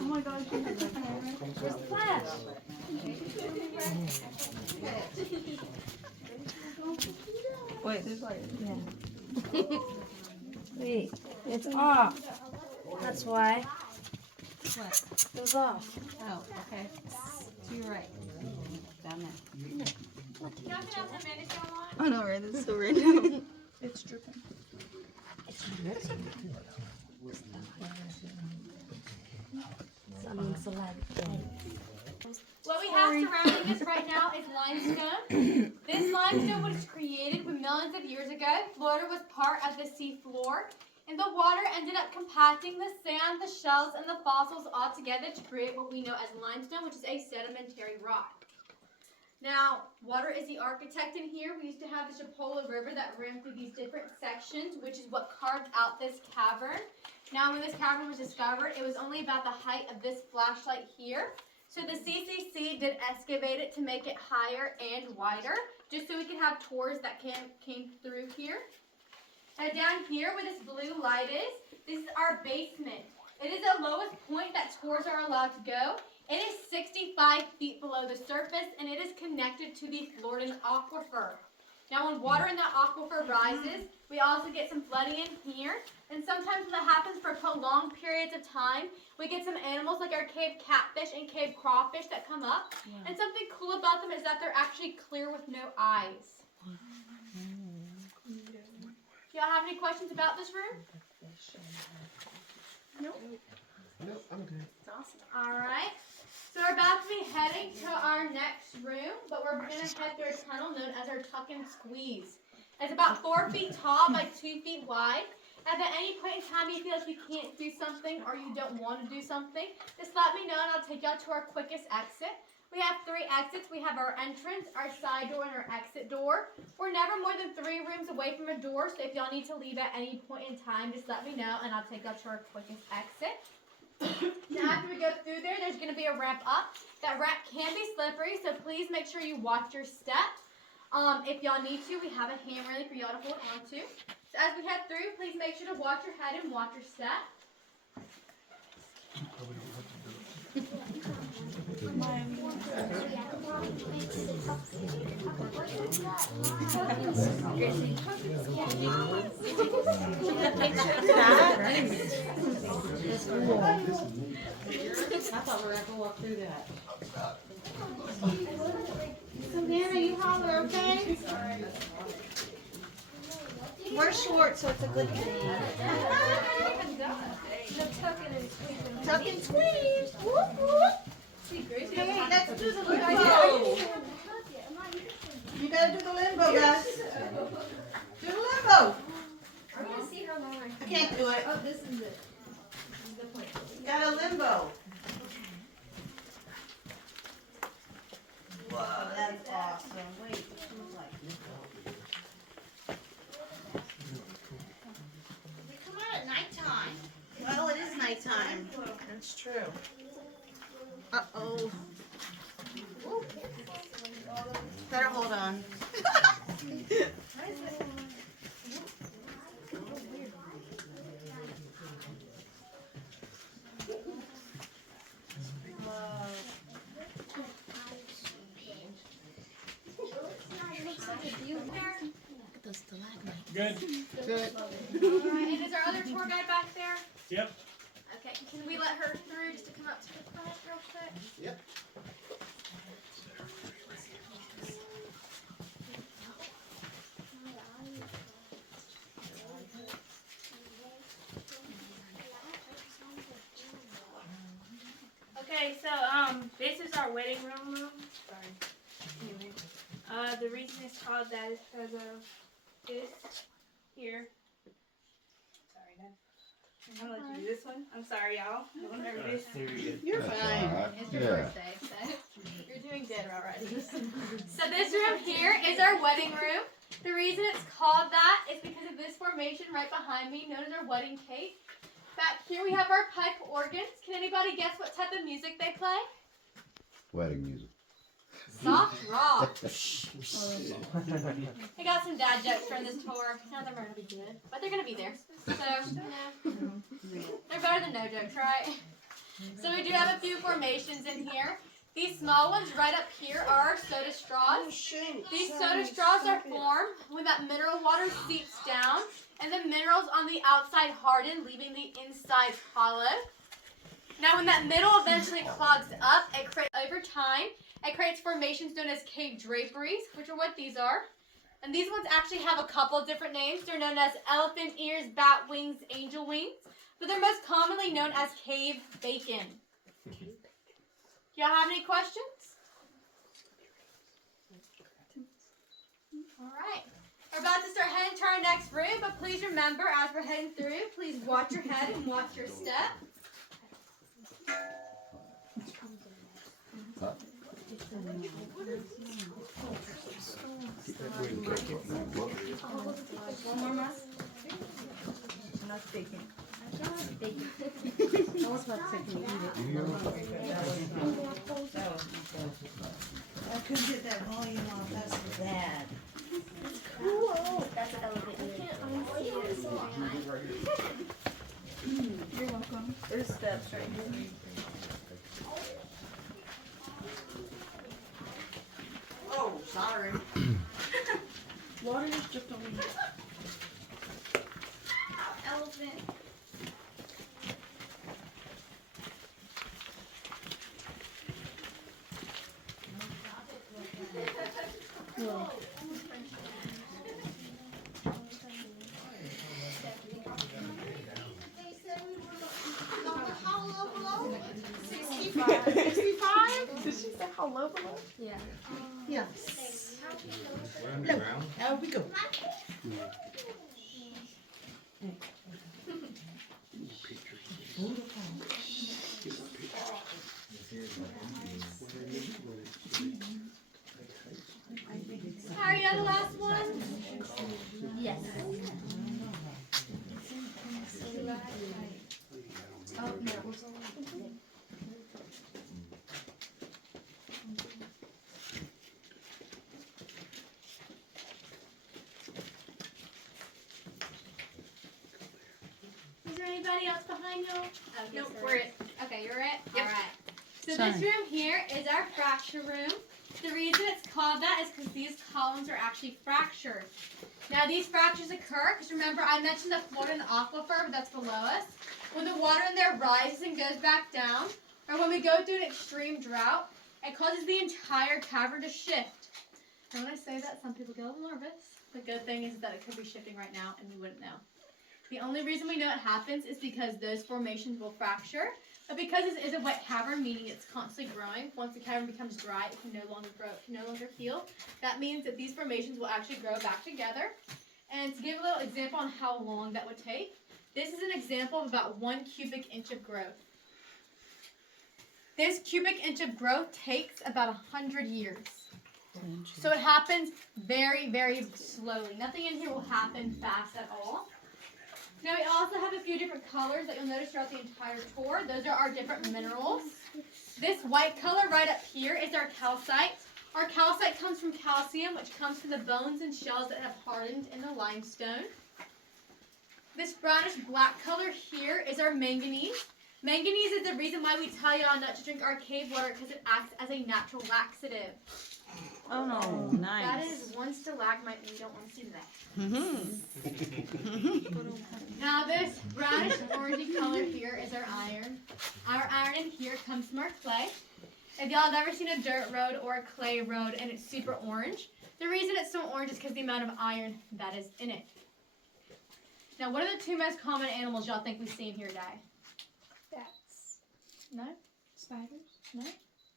Oh my gosh, where's the flash? Wait, there's like, yeah. Wait, it's off. That's why. What? It was off. Oh, okay. To your right. Down there. I know, right? It's so random. It's dripping. What we have surrounding us right now is limestone. This limestone was created when millions of years ago, Florida was part of the sea floor, and the water ended up compacting the sand, the shells, and the fossils all together to create what we know as limestone, which is a sedimentary rock. Now, water is the architect in here. We used to have the Chipola River that ran through these different sections, which is what carved out this cavern. Now, when this cavern was discovered, it was only about the height of this flashlight here. So the CCC did excavate it to make it higher and wider, just so we could have tours that came through here. And down here where this blue light is, this is our basement. It is the lowest point that tours are allowed to go. It is 65 feet below the surface, and it is connected to the Floridan aquifer. Now, when water in that aquifer rises, we also get some flooding in here. And sometimes when that happens for prolonged periods of time, we get some animals like our cave catfish and cave crawfish that come up. Yeah. And something cool about them is that they're actually clear with no eyes. Y'all have any questions about this room? Nope. Nope, I'm good. Awesome. All right. So we're about to be heading to our next room, but we're going to head through a tunnel known as our tuck and squeeze. It's about 4 feet tall by 2 feet wide. And at any point in time you feel like you can't do something or you don't want to do something, just let me know and I'll take y'all to our quickest exit. We have 3 exits. We have our entrance, our side door, and our exit door. We're never more than 3 rooms away from a door, so if y'all need to leave at any point in time, just let me know and I'll take y'all to our quickest exit. Now after we go through there, there's going to be a ramp up. That ramp can be slippery, so please make sure you watch your step. If y'all need to, we have a hand railing for y'all to hold on to. So as we head through, please make sure to watch your head and watch your step. I thought we were going to walk through that. Savannah, you holler, okay? We're short, so it's a good thing. Tuck and squeeze. Whoop, whoop. Hey, let's do the limbo. You gotta do the limbo, guys. Do the limbo. I'm going to see her line. I can't do it. Oh, this is it. You got a limbo. Whoa, that's awesome. Wait, it feels like they come out at nighttime. Well, it is nighttime. That's true. Uh-oh. Better hold on. Good. Good. Alright, and is our other tour guide back there? Yep. Okay, can we let her through just to come up to the front real quick? Yep. Okay, so this is our wedding room. Sorry. Anyway, the reason it's called that is because of this here. Sorry, Dad. I'm gonna let you do this one. I'm sorry, y'all. I'm nervous. You're fine. It's your birthday, so you're doing good already. So this room here is our wedding room. The reason it's called that is because of this formation right behind me, known as our wedding cake. Back here we have our pipe organs. Can anybody guess what type of music they play? Wedding music. Soft rock. I got some dad jokes from this tour. None of them are going to be good, but they're going to be there. So, they're better than no jokes, right? So we do have a few formations in here. These small ones right up here are soda straws. These soda straws are formed when that mineral water seeps down and the minerals on the outside harden, leaving the inside hollow. Now when that middle eventually clogs up, it creates, over time, it creates formations known as cave draperies, which are what these are. And these ones actually have a couple of different names. They're known as elephant ears, bat wings, angel wings, but they're most commonly known as cave bacon. Do y'all have any questions? All right. We're about to start heading to our next room, but please remember, as we're heading through, please watch your head and watch your step. One more mask? Not baking. I was about to say, can you eat it? I couldn't get that volume off. That's bad. Cool. That's an elephant ear. I can't You're welcome. There's steps right here. Oh, sorry. Water just dripped on me. Elephant. Did she say hello below? Yeah. Yes. We're underground. There we go. Are you the last one? Yes. Oh, no. Is there anybody else behind you? Nope, we're it. Okay, you're it? Yep. Alright. So this room here is our fracture room. The reason it's called that is because these columns are actually fractured. Now these fractures occur because remember I mentioned the Florida aquifer, but that's below us. When the water in there rises and goes back down, or when we go through an extreme drought, it causes the entire cavern to shift. And when I say that, some people get a little nervous. The good thing is that it could be shifting right now and we wouldn't know. The only reason we know it happens is because those formations will fracture. But because this is a wet cavern, meaning it's constantly growing, once the cavern becomes dry, it can no longer grow, it can no longer heal. That means that these formations will actually grow back together. And to give a little example on how long that would take, this is an example of about 1 cubic inch of growth. This cubic inch of growth takes about 100 years. So it happens very, very slowly. Nothing in here will happen fast at all. Now we also have a few different colors that you'll notice throughout the entire tour. Those are our different minerals. This white color right up here is our calcite. Our calcite comes from calcium, which comes from the bones and shells that have hardened in the limestone. This brownish black color here is our manganese. Manganese is the reason why we tell y'all not to drink our cave water because it acts as a natural laxative. Oh, no. Nice. That is one stalagmite and we don't want to see that. Now this brownish orangey color here is our iron. Our iron in here comes from our clay. If y'all have ever seen a dirt road or a clay road and it's super orange, the reason it's so orange is because the amount of iron that is in it. Now what are the 2 most common animals y'all think we see in here today? Bats. No? Spiders. No?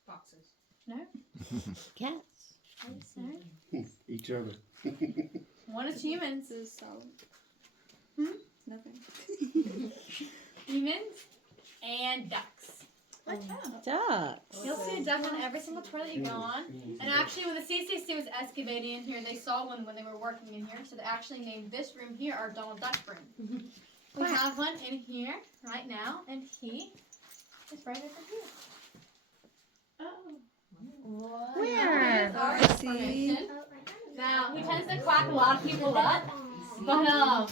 Foxes. No? Cats. No? Each other. One is humans. This is solid. Nothing. Humans and ducks. Ducks. You'll see a duck on every single tour that you go on. And actually, when the CCC was excavating in here, they saw one when they were working in here. So they actually named this room here our Donald Duck room. We have one in here right now, and he is right over here. Oh. Where? Our information. Now, he tends to quack a lot of people up. But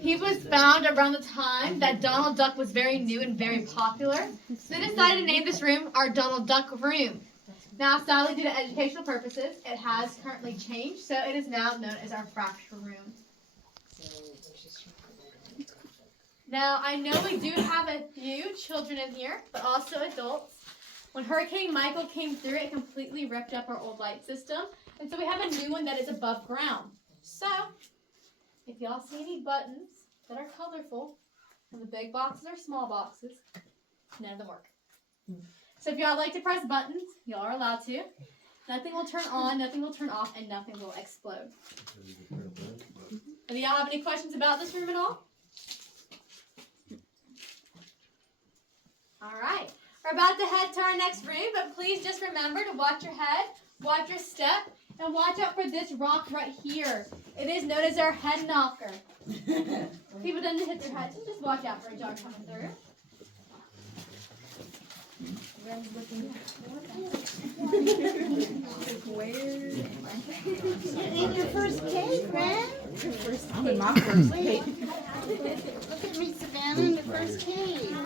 he was found around the time that Donald Duck was very new and very popular. So they decided to name this room our Donald Duck room. Now, sadly, due to educational purposes, it has currently changed, so it is now known as our fracture room. Now, I know we do have a few children in here, but also adults. When Hurricane Michael came through, it completely ripped up our old light system, and so we have a new one that is above ground. So, if y'all see any buttons that are colorful, and the big boxes or small boxes, none of them work. So if y'all like to press buttons, y'all are allowed to. Nothing will turn on, nothing will turn off, and nothing will explode. Do y'all have any questions about this room at all? All right. We're about to head to our next room, but please just remember to watch your head, watch your step, and watch out for this rock right here. It is known as our head knocker. People don't hit their heads, so just watch out for a dog coming through. You're in your first cave, Ren. I'm in my first cave. Look at me, Savannah, in the first cave.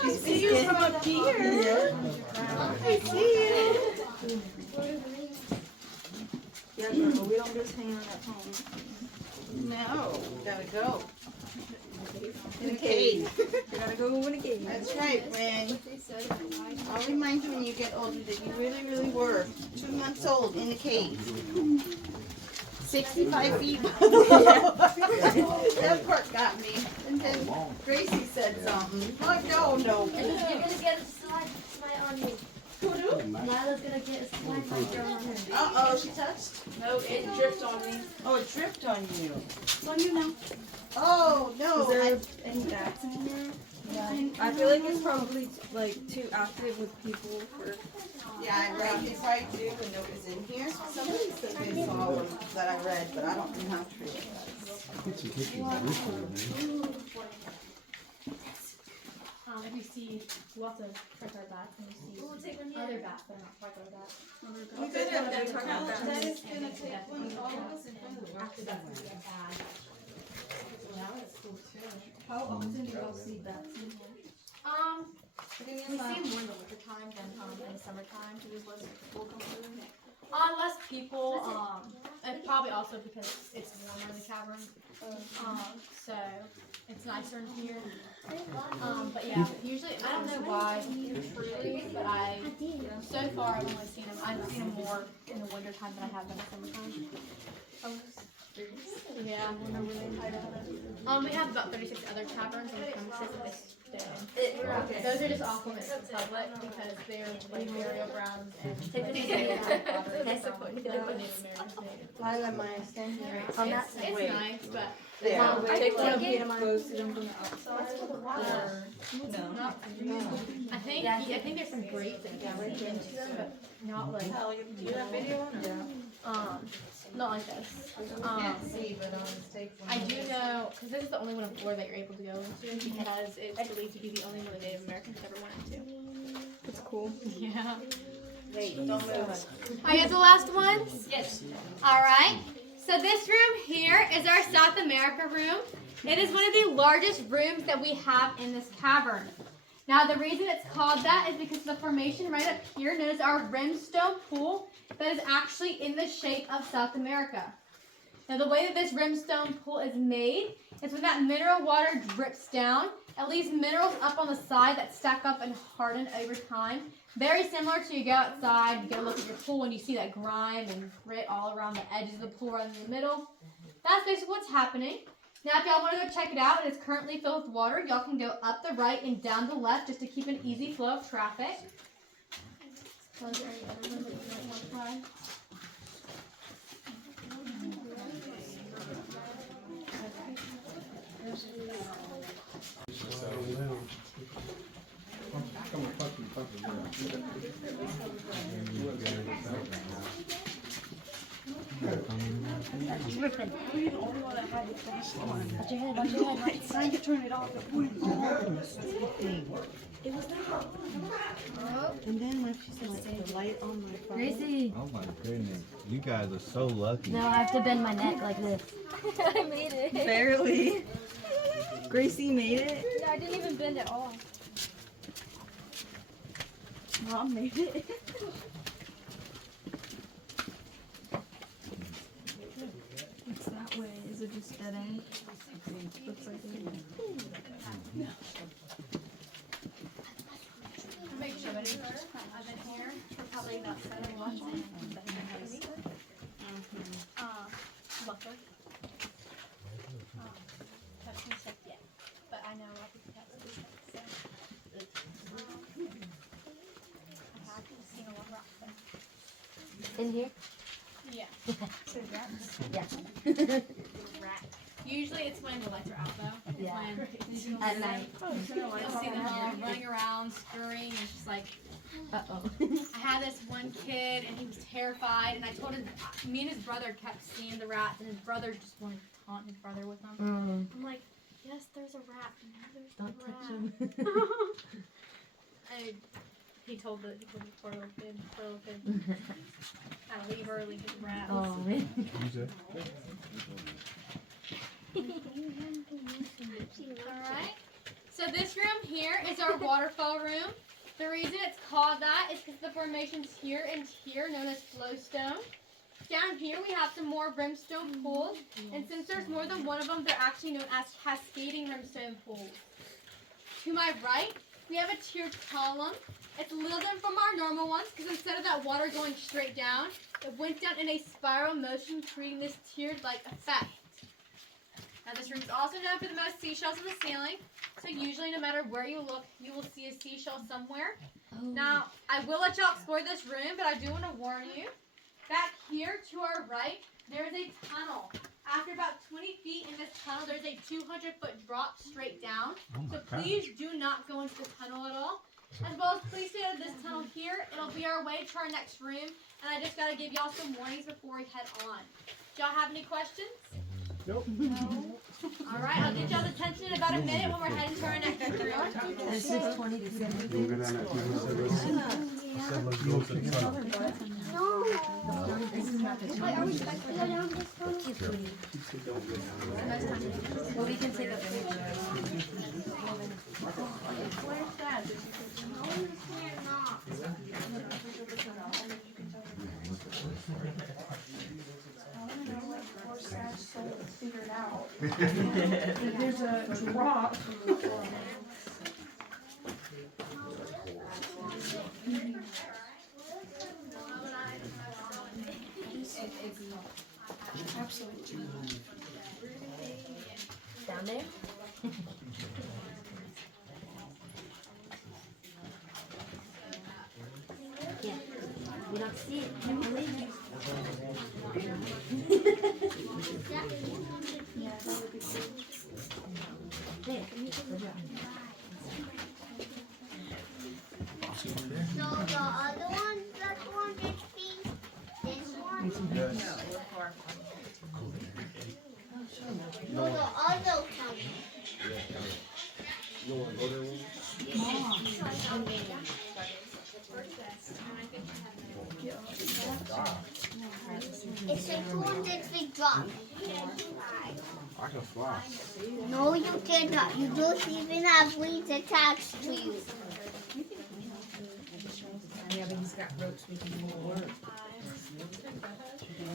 I see you from up here. I see you. Yeah, girl, we don't just hang out at home. No, gotta go. In the cave. We gotta go in a cave. That's right, Ren. I'll remind you when you get older that you really, really were 2 months old in the cave. 65 feet. That part got me. And then Gracie said something. Like, no. You're gonna get a slide on you. Lila's gonna get a slide on her. Uh-oh, she touched? No, it dripped on me. Oh, it dripped on you. It's on you now. Oh, no. Is there any bats in here? I feel like it's probably like too active with people for. Yeah, I read it right too, and it was in here. Somebody said they saw one that I read, but I don't know how true it was. Get some pictures of this one, man. If you see lots of regular bats, and you see other bats that are not regular bats. We could have that challenge. That is gonna take one of us. After that's going to be a bad. How often do y'all see bats in here? We see them more in the winter time than in the summertime. Less people, and probably also because it's warmer in the cavern. So it's nicer in here. But yeah, usually, I don't know why, truly, but so far I've only seen them. I've seen them more in the winter time than I have in the summertime. Yeah. We have about 36 other taverns on the premises at this day. Those are just off limits to the public because they're like burial grounds and Lila, my stand here. it's nice, but There. Take one of them and close them from the outside. I think there's some grates that can break into them, but not like Do you have video on it? not like this. Can't see, but on the tape. I do know, because this is the only one of floor that you're able to go into because it's believed to be the only one the Native Americans have ever went into. That's cool. Yeah. Wait, don't move. Are you guys the last ones? Yes. All right. So this room here is our South America room. It is one of the largest rooms that we have in this cavern. Now the reason it's called that is because the formation right up here known as our rimstone pool that is actually in the shape of South America. Now the way that this rimstone pool is made is when that mineral water drips down, it leaves minerals up on the side that stack up and harden over time. Very similar to you go outside, you get a look at your pool and you see that grime and grit all around the edges of the pool right in the middle. That's basically what's happening. Now if y'all want to go check it out, it is currently filled with water. Y'all can go up the right and down the left just to keep an easy flow of traffic. Was there any other one that you might want to try? She's ripping. You're the only one that had the flashlight on. Watch your head, watch your head. It's time to turn it off. It wouldn't on. It was there. And then when she said like, the light on my phone. Gracie. Oh my goodness. You guys are so lucky. No, I have to bend my neck like this. I made it. Barely. Gracie made it. Yeah, I didn't even bend at all. Mom made it. What's that way? Is it just dead end? Looks like it. Make sure that I've been here for probably about 7 months. Muffler. Touch me stuff yet, but I know a lot of people have to do that, so. I have seen a lot of rocks there. In here? Yeah. Yeah. Rat. Usually it's when the lights are out though. It's Yeah. when At night. you'll see them all running around, scurrying, and it's just like, Uh-oh. I had this one kid and he was terrified, and I told him, me and his brother kept seeing the rats, and his brother just wanted to taunt his brother with them. I'm like, yes, there's a rat. No, there's Don't a touch rat. him. He told the poor little kid, how to leave early because of rats. Oh, man. Alright, so this room here is our waterfall room. The reason it's called that is because the formations here and here, known as flowstone. Down here we have some more brimstone pools, and since there's more than one of them, they're actually known as cascading brimstone pools. To my right, we have a tiered column. It's a little different from our normal ones because instead of that water going straight down, it went down in a spiral motion, creating this tiered-like effect. Now this room is also known for the most seashells in the ceiling, so usually no matter where you look, you will see a seashell somewhere. Now, I will let y'all explore this room, but I do want to warn you, back here to our right, there is a tunnel. After about 20 feet in this tunnel, there's a 200-foot drop straight down, so please do not go into the tunnel at all. As well as please stay out of this tunnel here. It'll be our way to our next room, and I just got to give y'all some warnings before we head on. Do y'all have any questions? Nope. No. All right, I'll get y'all's attention in about a minute when we're heading to our next room. It's 6:20 to 7. You wanna go down that 207? Wait, are we supposed to go down this road? Well, we can take a picture. Where's that? Figured out. There's a drop. Absolutely. Down there? Yeah. We don't see it. Can't believe it. There. So the other one, that one just be this one? No, the other county. You wanna go there? It's a 200 feet drop. I can fly. No, you cannot. You don't even have wings attached to you. Yeah, but he's got ropes we can pull.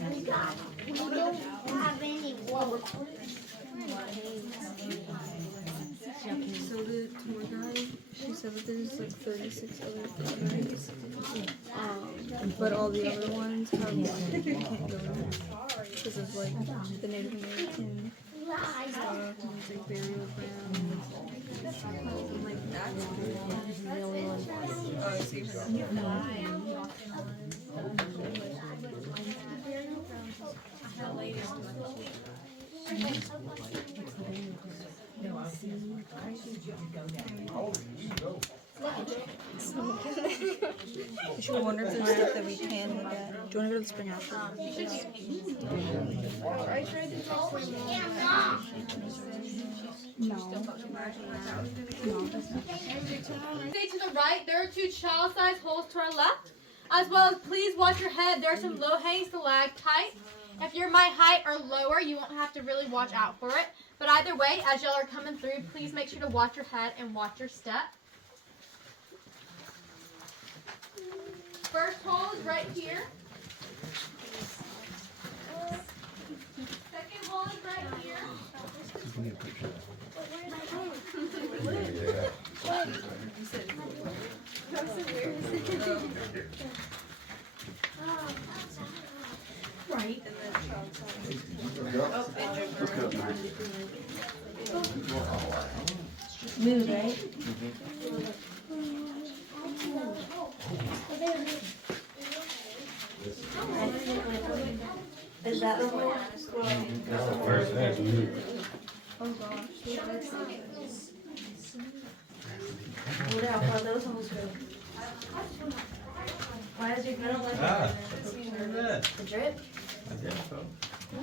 We don't have any rope. So the tour guide, she said that there's like 36 other caverns. But all the other ones have can't go because of like the Native American stuff and it's like burial ground. And like that's good. The only one. Oh, so you heard Should we wonder if there's stuff that we can look at? Do you want to go to the spring after? Stay to the right. There are 2 child-sized holes to our left. As well as please watch your head. There are some low-hanging stalactites. If you're my height or lower, you won't have to really watch out for it. But either way, as y'all are coming through, please make sure to watch your head and watch your step. First hole is right here. Second hole is right here. Right. Move, right? Is that the one? What else? How those holes go? Why is your girl like Ah. that? The drip? I guess so. You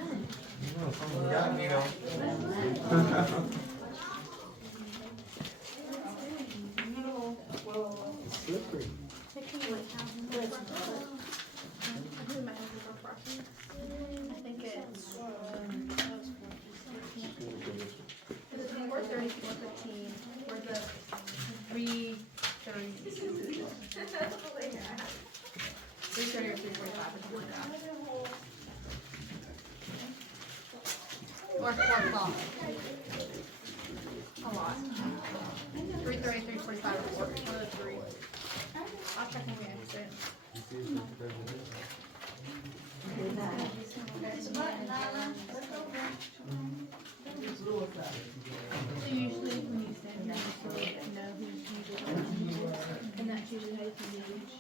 know, someone got me though. Slippery. I think it's 4:30, 4:15, or the 3:30. 3:30 or 3:45 or something like that. Or 4 o'clock. A lot. 3:30, 3:45, or 4. One of the 3. I'll check when we exit. So usually when you stand here, you know who's usually, and that's usually how you can gauge.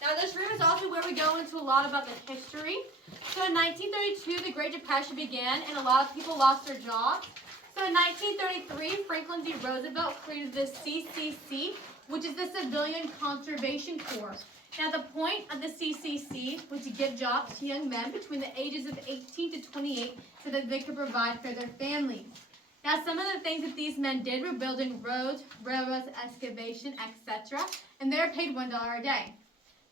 Now this room is also where we go into a lot about the history. So in 1932, the Great Depression began and a lot of people lost their jobs. So in 1933, Franklin D. Roosevelt created the CCC, which is the Civilian Conservation Corps. Now the point of the CCC was to give jobs to young men between the ages of 18 to 28 so that they could provide for their families. Now some of the things that these men did were building roads, railroads, excavation, etc. And they were paid $1 a day.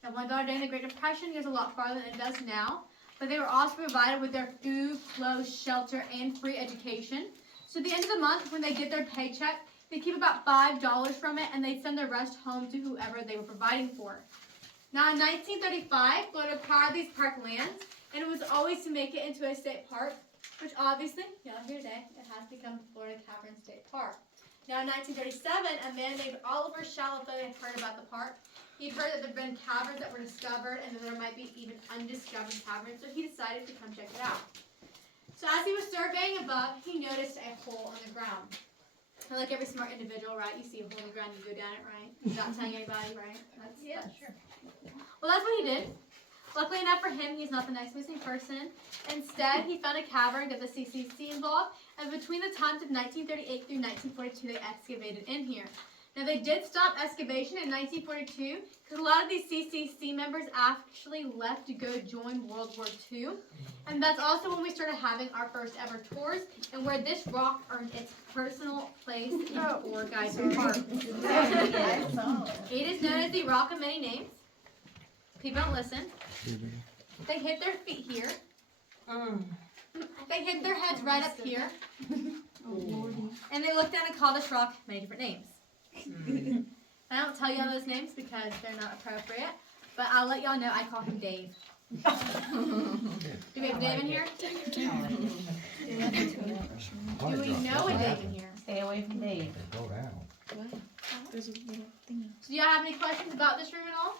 Now $1 a day in the Great Depression goes a lot farther than it does now. But they were also provided with their food, clothes, shelter, and free education. So at the end of the month, when they get their paycheck, they keep about $5 from it, and they send the rest home to whoever they were providing for. Now in 1935, Florida acquired these park lands, and it was always to make it into a state park, which obviously, y'all here today, it has become Florida Cavern State Park. Now in 1937, a man named Oliver Chalifet had heard about the park. He'd heard that there had been caverns that were discovered and that there might be even undiscovered caverns, so he decided to come check it out. So as he was surveying above, he noticed a hole in the ground. And like every smart individual, right, you see a hole in the ground, you go down it, right? Without telling anybody, right? Sure. Well, that's what he did. Luckily enough for him, he's not the next missing person. Instead, he found a cavern, got the CCC involved, and between the times of 1938 through 1942, they excavated in here. Now, they did stop excavation in 1942 because a lot of these CCC members actually left to go join World War II. And that's also when we started having our first ever tours and where this rock earned its personal place in Tour Guide Park. It is known as the Rock of Many Names. People don't listen. They hit their feet here. They hit their heads right up here. And they look down and call this rock many different names. I don't tell y'all those names because they're not appropriate, but I'll let y'all know I call him Dave. Do we have Dave in here? Do we know a Dave in here? Stay away from Dave. Go down. There's a little thing. So do y'all have any questions about this room at all?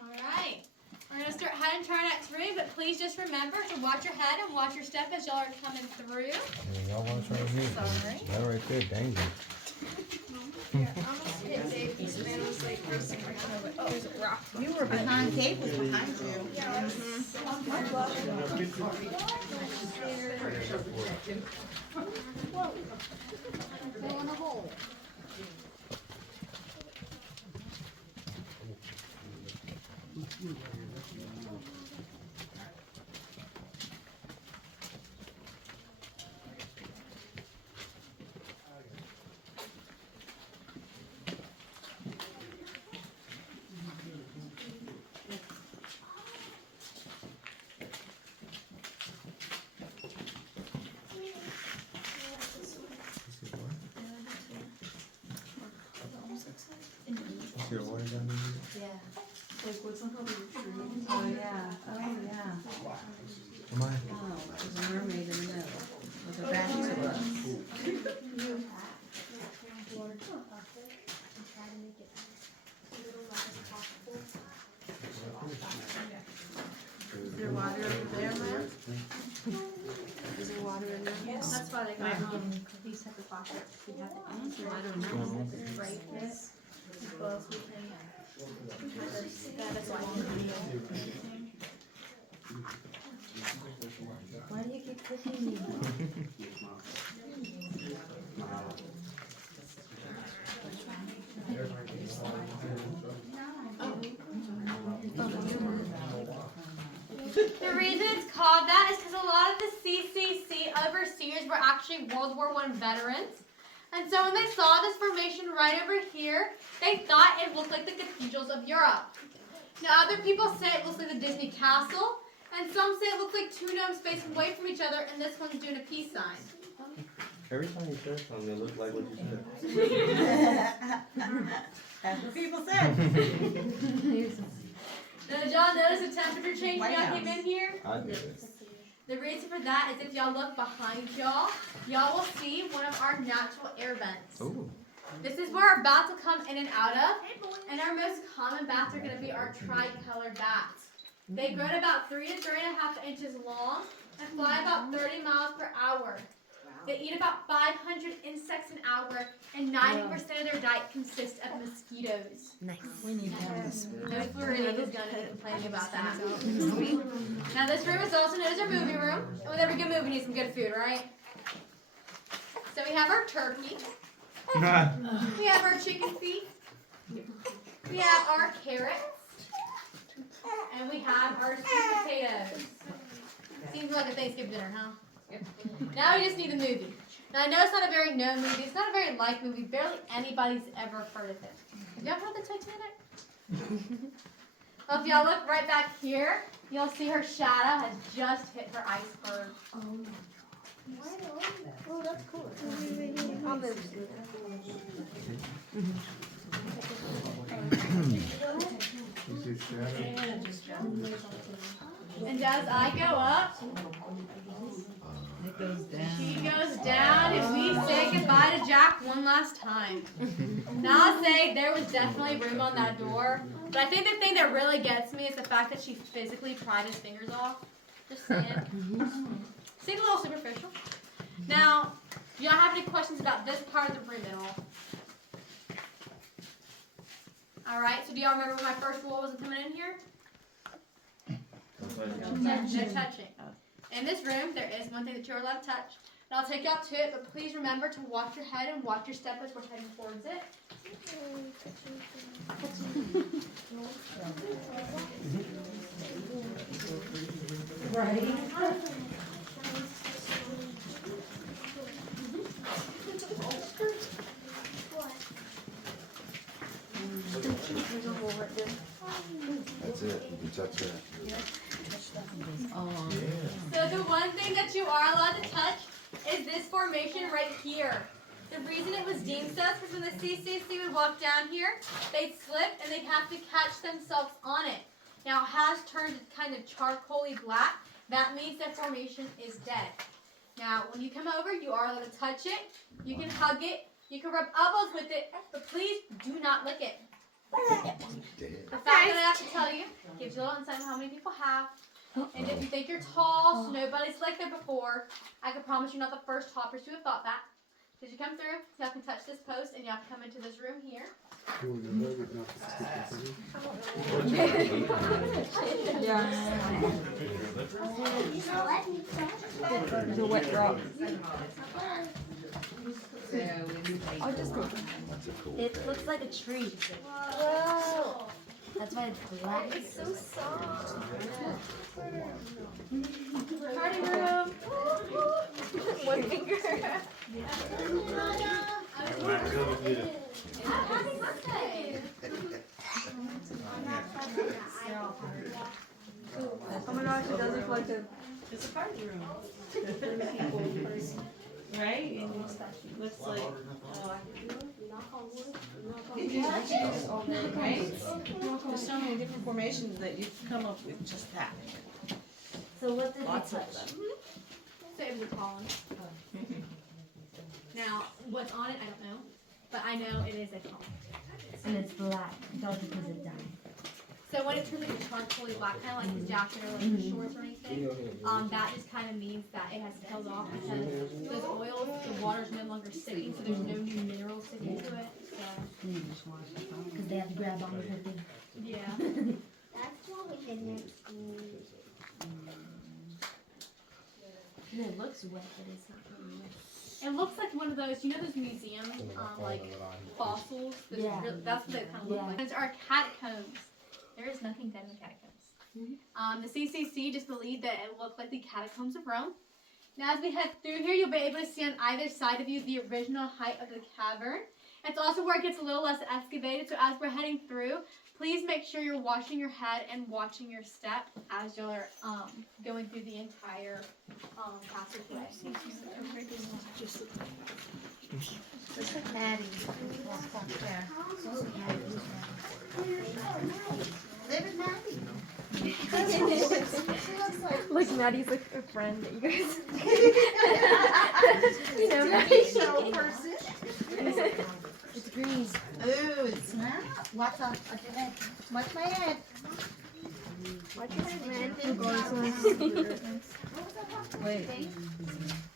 Alright. We're going to start heading to our next room, but please just remember to watch your head and watch your step as y'all are coming through. Y'all want to try to hit? Sorry. That right there, danger. Yeah, I almost hit Dave. This man was like There's a rock. You were behind, Dave was behind you. Go in a hole. Is your water down there? Yeah. Oh, yeah, oh, yeah. Am I? Oh, there's a mermaid in the middle with her back to us. Is there water over there, Lynn? Is there water in there? That's why they got these type of faucets. We have it on. I don't know. Right this. As well as we can. That is why. Why do you keep pushing me? The reason it's called that is because a lot of the CCC overseers were actually World War I veterans. And so when they saw this formation right over here, they thought it looked like the cathedrals of Europe. Now other people say it looks like the Disney castle, and some say it looks like two gnomes facing away from each other, and this one's doing a peace sign. Every time you say something, it looks like what you said. That's what people said. Now, did y'all notice the temperature change when White y'all came House. in here? I did it. The reason for that is if y'all look behind y'all will see one of our natural air vents. Ooh. This is where our bats will come in and out of. And our most common bats are going to be our tri-colored bats. They grow to about 3 to 3.5 inches long and fly about 30 miles per hour. They eat about 500 insects an hour, and 90% of their diet consists of mosquitoes. Nice. We need them this week. No flurry is going to be complaining about that. Now this room is also known as our movie room. And with every good movie, we need some good food, right? So we have our turkey. We have our chicken feet. We have our carrots. And we have our sweet potatoes. Seems like a Thanksgiving dinner, huh? Now we just need the movie. Now I know it's not a very known movie. It's not a very liked movie. Barely anybody's ever heard of it. Have y'all heard of the Titanic? Well, if y'all look right back here, you'll see her shadow has just hit her iceberg. Oh, that's cool. You see shadow? And as I go up, It goes down. she goes down, and we say goodbye to Jack one last time. Now I'll say there was definitely room on that door, but I think the thing that really gets me is the fact that she physically pried his fingers off. Just saying. Seems a little superficial. Now, do y'all have any questions about this part of the room at all? Alright, so do y'all remember what my first rule was coming in here? No touching. In this room, there is one thing that you're allowed to touch. And I'll take y'all to it, but please remember to watch your head and watch your step as we're heading towards it. That's it. You can touch that. So the one thing that you are allowed to touch is this formation right here. The reason it was deemed so is because when the CCC would walk down here, they'd slip and they'd have to catch themselves on it. Now it has turned kind of charcoaly black. That means that formation is dead. Now when you come over, you are allowed to touch it. You can hug it. You can rub elbows with it, but please do not lick it. The fact that I have to tell you gives you a little insight on how many people have. And if you think you're tall, so nobody's licked it before, I can promise you're not the first hoppers to have thought that. Did you come through? Y'all can touch this post and y'all can come into this room here. The wet drop. I'll just go. It looks like a tree. Whoa. That's why it's black. It's so soft. Party room. One finger. Happy birthday. Oh my gosh, it does look like a. It's a party room. Right? And it looks like, right? There's so many different formations that you come up with just that. So what did Lots you of touch? them. Save the pollen. Now, what's on it, I don't know. But I know it is a pollen. And it's black. It's all because it died. So when it turns like a charcoaly black, kind of like his jacket or like his shorts or anything, that just kind of means that it has killed off because those oils, the water's no longer sticking, so there's no new minerals sticking to it. So Because they have to grab on with everything. yeah. That's what we did next week. And it looks wet, but it's not really wet. It looks like one of those, you know, those museum like fossils. Yeah. That's what they kind of look like. Those are catacombs. There is nothing dead in the catacombs. The CCC just believed that it looked like the catacombs of Rome. Now, as we head through here, you'll be able to see on either side of you the original height of the cavern. It's also where it gets a little less excavated. So as we're heading through, please make sure you're washing your head and watching your step as you're going through the entire passageway. Just like Maddie. Live with Maddie. Like Maddie's like a friend that you guys. You know, Maddie. Show person. It's green. Ooh, it's not. Watch out. Watch your head. Watch my head. Watch your head, man. Wait.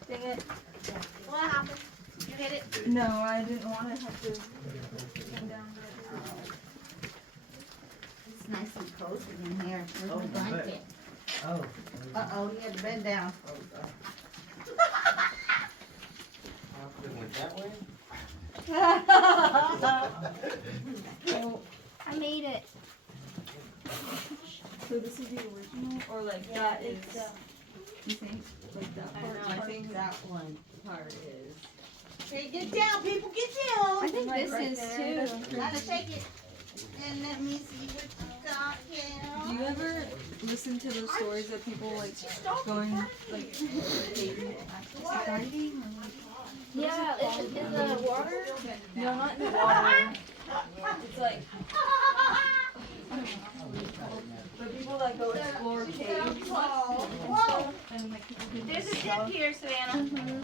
Dang it. What happened? You hit it? No, I didn't want to have to come down. It's nice and cozy in here. Where's my blanket? Oh. Uh-oh, he had to bend down. It went that way? I made it. So this is the original, or like that is. You think like that part? I think that one part is. Okay, get down, people, get down. I think this is too. Gotta shake it. And let me see what you got here. Do you ever listen to those stories of people like going like caving, diving, or like? Yeah, in the water? No, not in the water. It's like for people that go explore caves and stuff, and like people do There's a this dip stuff. here, Savannah.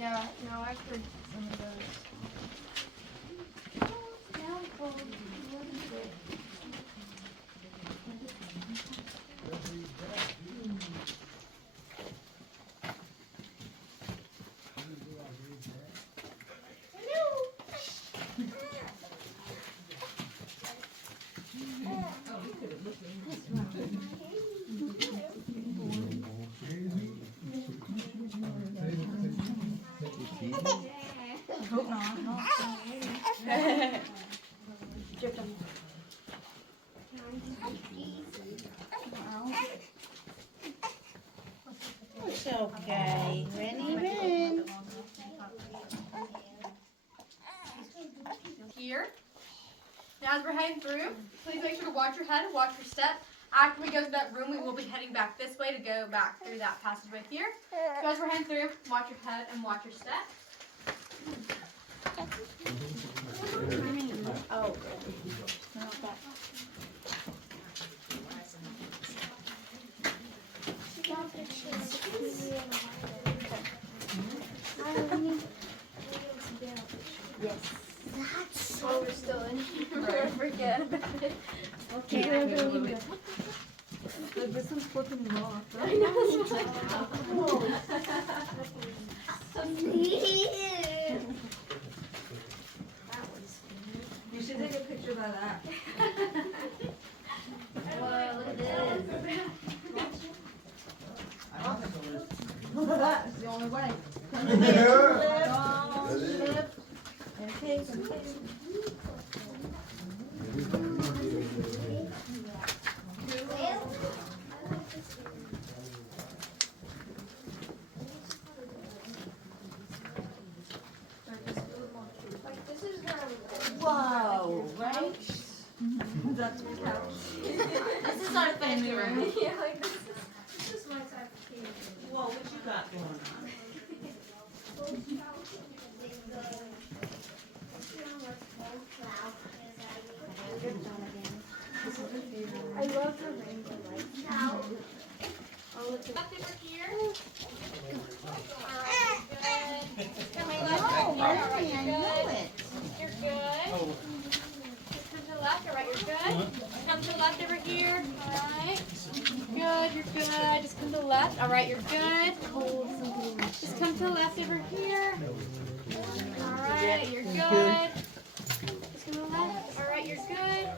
Yeah, no, I've heard some of those. Hope not. It's okay. Rin. Here. Now as we're heading through, please make sure to watch your head and watch your step. After we go to that room, we will be heading back this way to go back through that passageway here. So as we're heading through, watch your head and watch your step. Oh. Yes. That's oh, we're still in here. Forget about it. Okay. Like this one's flipping them off. I know. Please. Whoa, look at this. That's the only way. Come to the left. Okay, okay. Like, this is where I would go. Wow, right? That's your couch. This is our family room. Yeah, like, this is my type of key. Whoa, what you got going on? I love the rainbow lights. Now. Left over here. Alright, good. Come on, left Oh, right here. Alright, really? I you're knew good. it. You're good. Just come to the left. Alright, you're good. Come to the left over here. Alright. Good, you're good. Just come to the left. Alright, you're good. Just come to the left over here. Alright, you're good. Just come to the left. Alright, you're good.